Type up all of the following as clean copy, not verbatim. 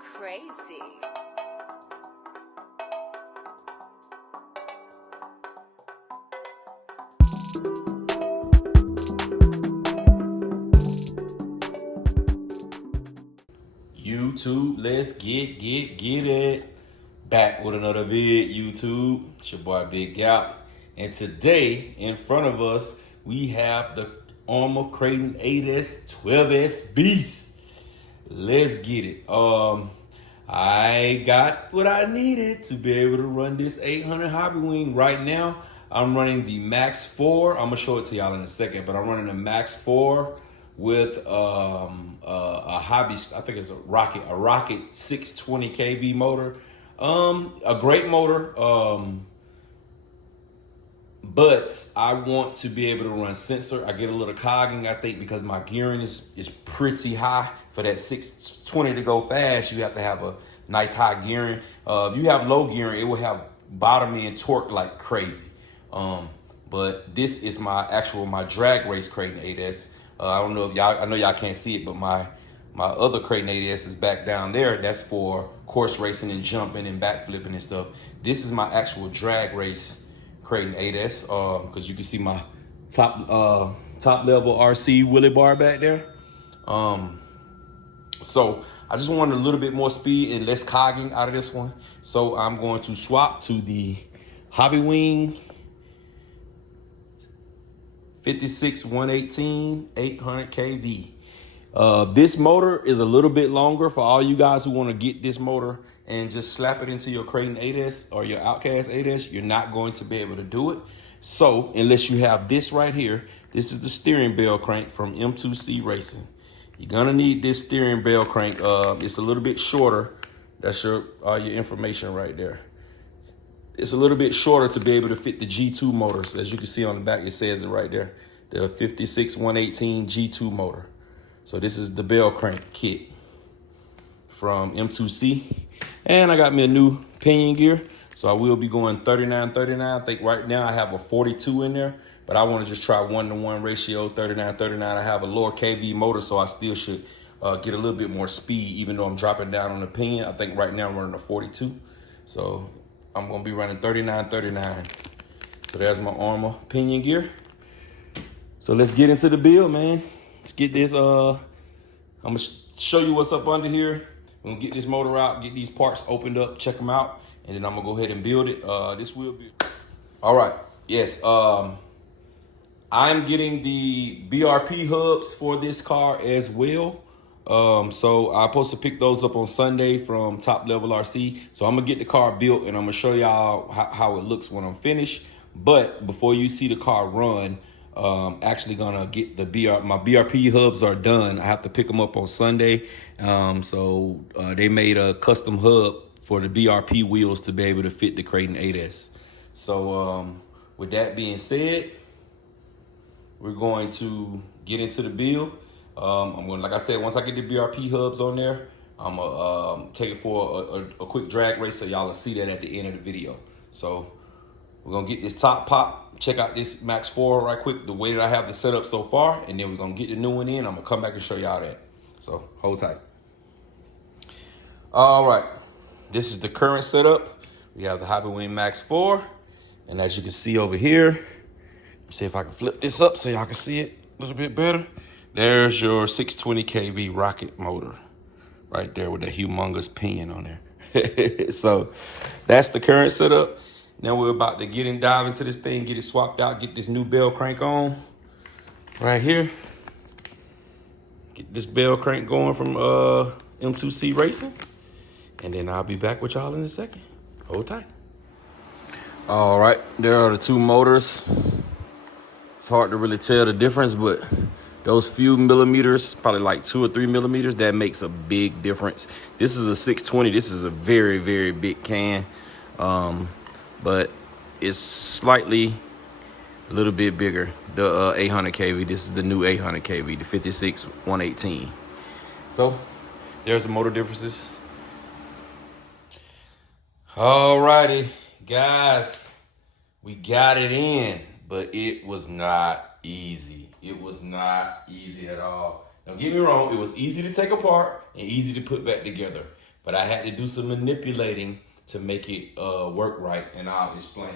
crazy. YouTube, let's get it. Back with another vid, YouTube. It's your boy Big Gap. And today, in front of us, we have the Armor Kraton 8S 12S Beast. Let's get it. I got what I needed to be able to run this 800 Hobbywing. Right now, I'm running the Max 4. I'm gonna show it to y'all in a second, but I'm running the Max 4 with a hobby, I think it's a Rocket 620 kV motor. A great motor, but I want to be able to run sensor. I get a little cogging, I think, because my gearing is pretty high. For that 620 to go fast, you have to have a nice high gearing. If you have low gearing, it will have bottoming and torque like crazy. But this is my drag race Kraton 8S. I don't know if I know y'all can't see it, but my other Kraton 8S is back down there. That's for course racing and jumping and backflipping and stuff. This is my actual drag race Kraton 8S, because you can see my top level RC wheelie bar back there. So I just wanted a little bit more speed and less cogging out of this one. So I'm going to swap to the Hobbywing 56 118 800 kV. This motor is a little bit longer for all you guys who want to get this motor and just slap it into your Kraton 8S or your Outcast 8S. You're not going to be able to do it. So unless you have this right here, this is the steering bell crank from M2C Racing. You're gonna need this steering bell crank. It's a little bit shorter. That's all your information right there. It's a little bit shorter to be able to fit the G2 motors. As you can see on the back, it says it right there. The 56 118 G2 motor. So this is the bell crank kit from M2C. And I got me a new pinion gear. So I will be going 39-39. I think right now I have a 42 in there, but I want to just try 1-to-1 ratio, 39-39. I have a lower KV motor, so I still should get a little bit more speed, even though I'm dropping down on the pinion. I think right now I'm running a 42. So I'm going to be running 39-39. So there's my Armor pinion gear. So let's get into the build, man. Let's get this. I'm going to show you what's up under here. I'm going to get this motor out, get these parts opened up, check them out, and then I'm going to go ahead and build it. This will be. All right. Yes. I'm getting the BRP hubs for this car as well. So I'm supposed to pick those up on Sunday from Top Level RC. So I'm gonna get the car built and I'm gonna show y'all how it looks when I'm finished. But before you see the car run, actually gonna get my BRP hubs are done. I have to pick them up on Sunday. So they made a custom hub for the BRP wheels to be able to fit the Kraton 8S. So with that being said, we're going to get into the build. I'm going, like I said, once I get the BRP hubs on there, I'm gonna take it for a quick drag race, so y'all will see that at the end of the video. So we're gonna get this top pop, check out this Max 4 right quick, the way that I have the setup so far, and then we're gonna get the new one in. I'm gonna come back and show y'all that. So hold tight. All right, this is the current setup. We have the Hobbywing Max 4, and as you can see over here, see if I can flip this up so y'all can see it a little bit better. There's your 620 kV rocket motor right there with the humongous pinion on there. So that's the current setup. Now we're about to dive into this thing, get it swapped out, get this new bell crank on right here. Get this bell crank going from M2C Racing. And then I'll be back with y'all in a second. Hold tight. All right, there are the two motors. It's hard to really tell the difference, but those few millimeters, probably like 2 or 3 millimeters, that makes a big difference. This is a 620. This is a very, very big can, but it's slightly a little bit bigger. The 800 kV. This is the new 800 kV, the 56 118. So there's the motor differences. All righty, guys, we got it in, but it was not easy. It was not easy at all. Don't get me wrong, it was easy to take apart and easy to put back together. but I had to do some manipulating to make it work right, and I'll explain.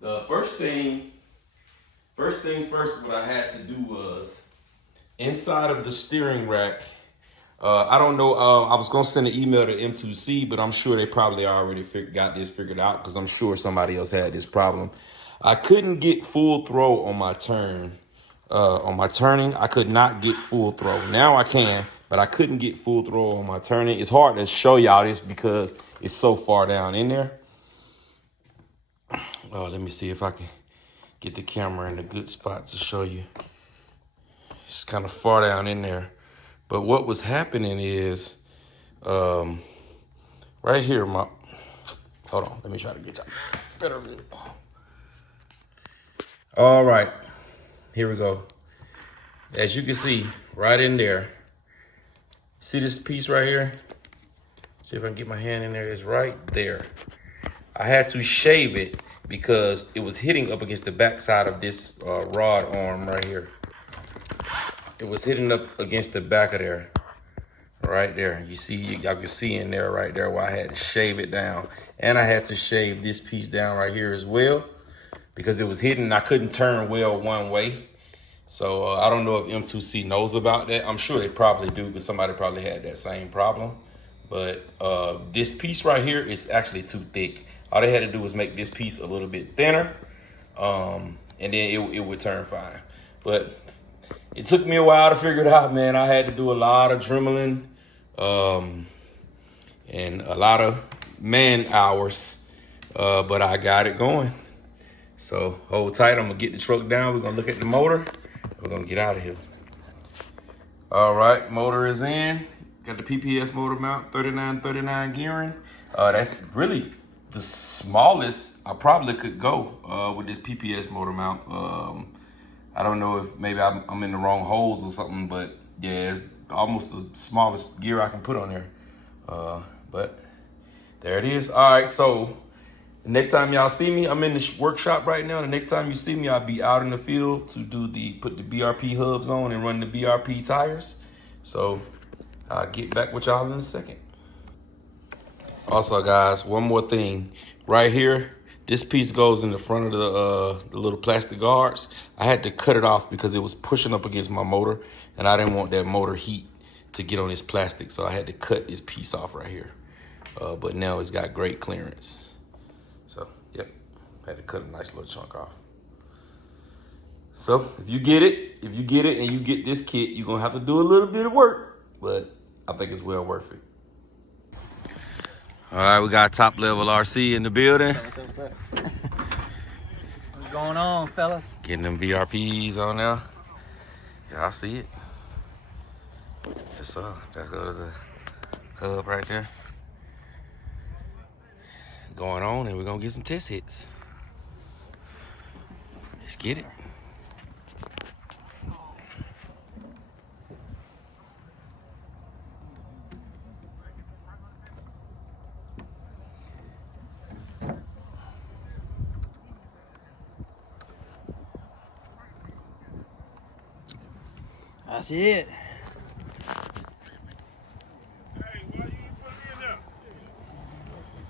The first things first, what I had to do was inside of the steering rack. I don't know. I was gonna send an email to M2C, but I'm sure they probably already got this figured out because I'm sure somebody else had this problem. I couldn't get full throw on my turn. On my turning, I could not get full throw. Now I can, but I couldn't get full throw on my turning. It's hard to show y'all this because it's so far down in there. Let me see if I can get the camera in a good spot to show you. It's kind of far down in there. But what was happening is, right here, hold on, let me try to get y'all better view. All right, here we go. As you can see, right in there, see this piece right here? See if I can get my hand in there, it's right there. I had to shave it because it was hitting up against the backside of this rod arm right here. It was hitting up against the back of there, right there. You see, y'all can see in there right there where I had to shave it down. And I had to shave this piece down right here as well because it was hitting. I couldn't turn well one way. So I don't know if M2C knows about that. I'm sure they probably do because somebody probably had that same problem. But this piece right here is actually too thick. All they had to do was make this piece a little bit thinner, and then it would turn fine. But it took me a while to figure it out, man. I had to do a lot of dremeling and a lot of man hours, but I got it going. So hold tight. I'm gonna get the truck down. We're gonna look at the motor. We're gonna get out of here. All right, motor is in. Got the PPS motor mount, 3939 gearing. That's really the smallest I probably could go with this PPS motor mount. I don't know if maybe I'm in the wrong holes or something, but yeah, it's almost the smallest gear I can put on there. But there it is. All right, so the next time y'all see me, I'm in the workshop right now. The next time you see me, I'll be out in the field to put the BRP hubs on and run the BRP tires. So I'll get back with y'all in a second. Also, guys, one more thing. Right here, this piece goes in the front of the little plastic guards. I had to cut it off because it was pushing up against my motor, and I didn't want that motor heat to get on this plastic, so I had to cut this piece off right here. But now it's got great clearance. So, yep, had to cut a nice little chunk off. So, if you get it and you get this kit, you're gonna have to do a little bit of work, but I think it's well worth it. All right, we got top level RC in the building. What's going on, fellas? Getting them BRPs on now. Yeah, I see it. Yes, sir. That goes the hub right there. Going on, and we're gonna get some test hits. Let's get it. That's it.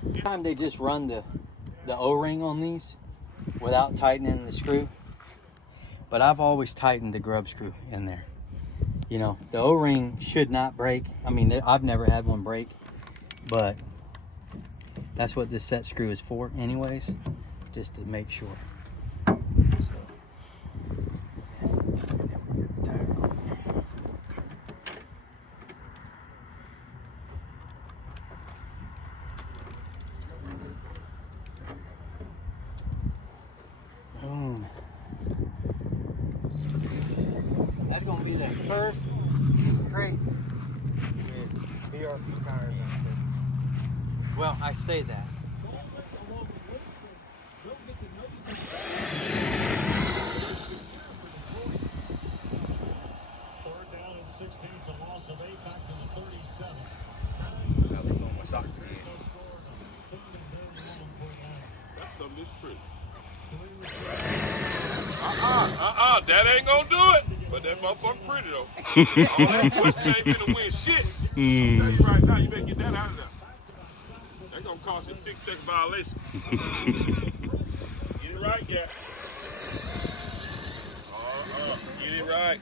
Sometimes they just run the O-ring on these without tightening the screw. But I've always tightened the grub screw in there. You know, the O-ring should not break. I mean, I've never had one break, but that's what this set screw is for anyways, just to make sure. That's going to be the first Kraton with BRP tires on it. Well, I say that. Third down and 16. It's a loss of 8 back to the 37. That's something that's pretty. That ain't gonna do it. But that motherfucker pretty though. All that twisting ain't finna win shit. I'm telling you right now, you better get that out of there. That's gonna cost you a 6-second violation. Get it right, yeah. Get it right.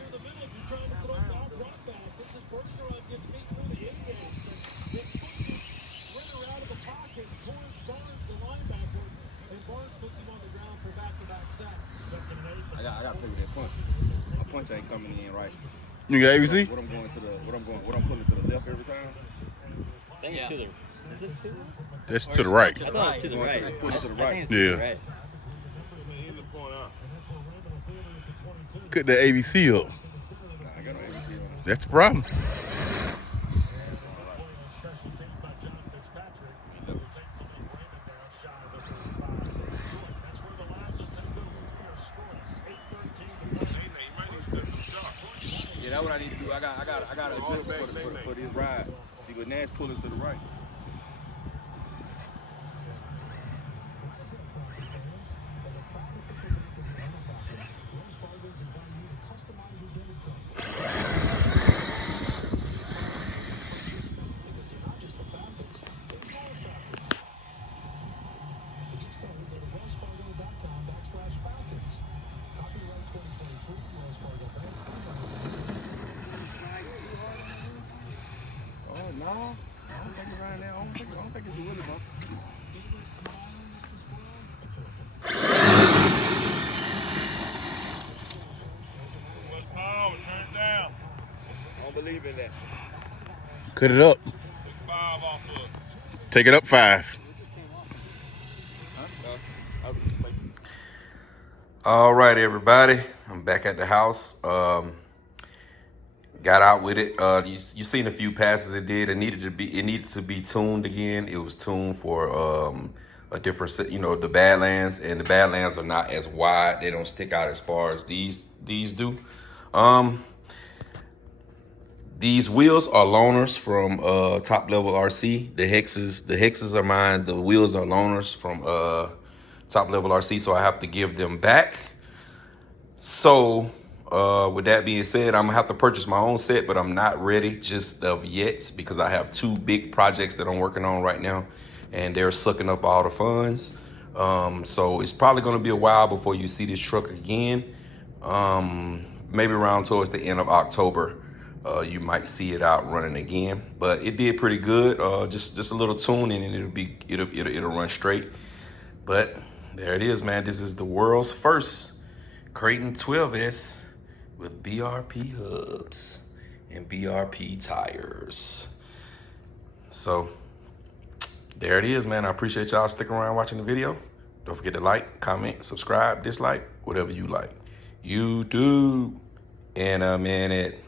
I got to play with that punch. My punch ain't coming in right. You got ABC? What I'm pulling to the left every time. I think it's to the. Is it to the? That's to the right. I thought it was to the right. Pull it to the I right. think it's to Yeah. the right. Cut the ABC up. Nah, I got no ABC on. That's the problem. Yeah, that's what I need to do. I got to adjust for this ride. See, but Nash pulling to the right. No, I don't think it's right now. I don't think it's the Willie bump. Much power, turn it down. I don't believe in that. Cut it up. Take 5 off of it. Take it up 5. All right, everybody. I'm back at the house. Got out with it. You seen a few passes it did. It needed to be tuned again. It was tuned for a different, the Badlands, and the Badlands are not as wide. They don't stick out as far as these do. These wheels are loaners from Top Level RC. The hexes are mine. The wheels are loaners from Top Level RC, so I have to give them back. So with that being said, I'm gonna have to purchase my own set, but I'm not ready just of yet because I have 2 big projects that I'm working on right now, and they're sucking up all the funds. So it's probably gonna be a while before you see this truck again. Maybe around towards the end of October, you might see it out running again. But it did pretty good. Just a little tuning, and it'll run straight. But there it is, man. This is the world's first Kraton 12S with BRP hubs and BRP tires. So there it is, man. I appreciate y'all sticking around watching the video. Don't forget to like, comment, subscribe, dislike, whatever you like. YouTube in a minute.